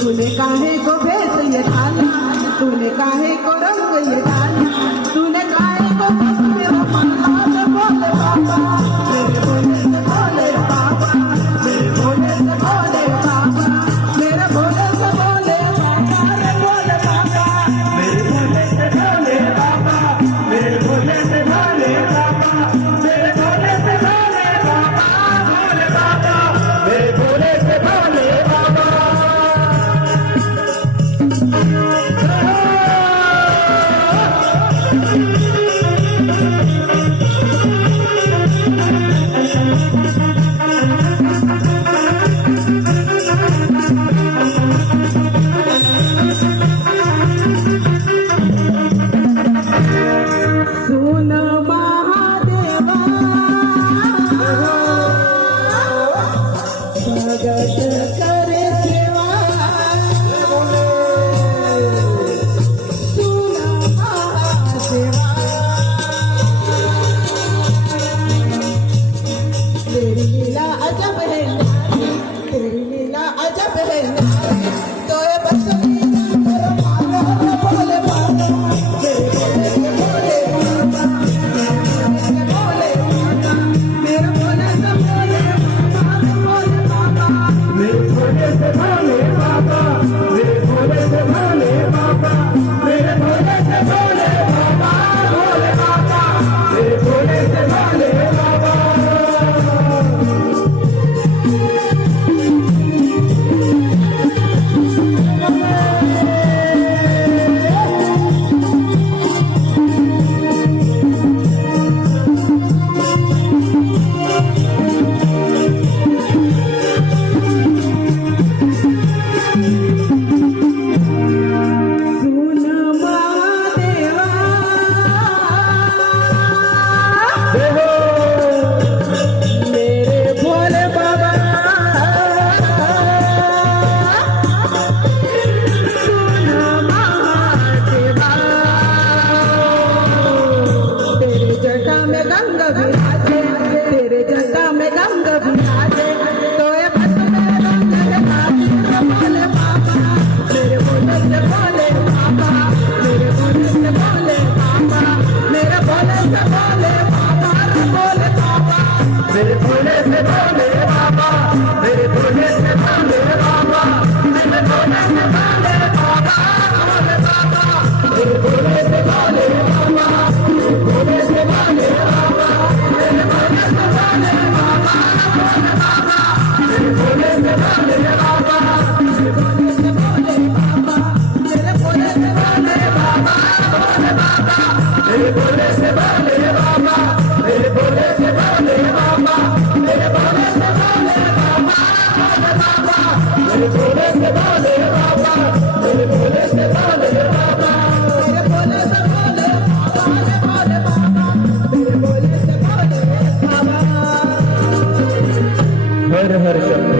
तूने काहे को भेस ये ढाला, तूने काहे को रंग ये डाला, तूने काहे को बस मेरा पल्ला से बोले बाबा, मेरे भोले से बोले बाबा, मेरे भोले से बोले बाबा, मेरे भोले से बोले बाबा, रे बोले बाबा, मेरे भोले से भोले बाबा, मेरे भोले से भोले बाबा, मेरे भोले से भोले बाबा, भोले बाबा, मेरे भोले से भोले बाबा। सुन महादेवा, भगत करे सेवा, सुन महादेवा, तेरी लीला अजब है न्यारी, तेरी लीला अजब है न्यारी, तो ये बस लीला करो मानो बोले बाबा, मेरे भोले से बोले बाबा, मेरे भोले से बोले बाबा, मेरे भोले से भोले बाबा, मेरे भोले से भोले बाबा, मेरे भोले से भोले बाबा, भोले बाबा, मेरे भोले से भोले बाबा। सुन महादेवा, मेरे भोले बाबा, सुन महादेवा, तेरे जटा में गंगा विराजे, तेरे जटा में गंगा विराजे, तो ये बस मेरे रंग विराजे, भोले बाबा, मेरे भोले से भोले बाबा, मेरे भोले से भोले बाबा, मेरे भोले से भोले बाबा, रे भोले बाबा, मेरे भोले से भोले बाबा, मेरे भोले से भोले बाबा, मेरे भोले से भोले बाबा, भोले बाबा, मेरे भोले से भोले बाबा, मेरे भोले से भोले बाबा, मेरे भोले से भोले बाबा, भोले बाबा, मेरे भोले से भोले बाबा, मेरे भोले से भोले बाबा, मेरे भोले से भोले बाबा, भोले बाबा, मेरे भोले से भोले बाबा, मेरे भोले से भोले बाबा, मेरे भोले से भोले बाबा, भोले बाबा, मेरे भोले से भोले बाबा, मेरे भोले से भोले बाबा। मेरे भोले से भोले बाबा, रे भोले बाबा, मेरे भोले से भोले बाबा। हर हर शंभो।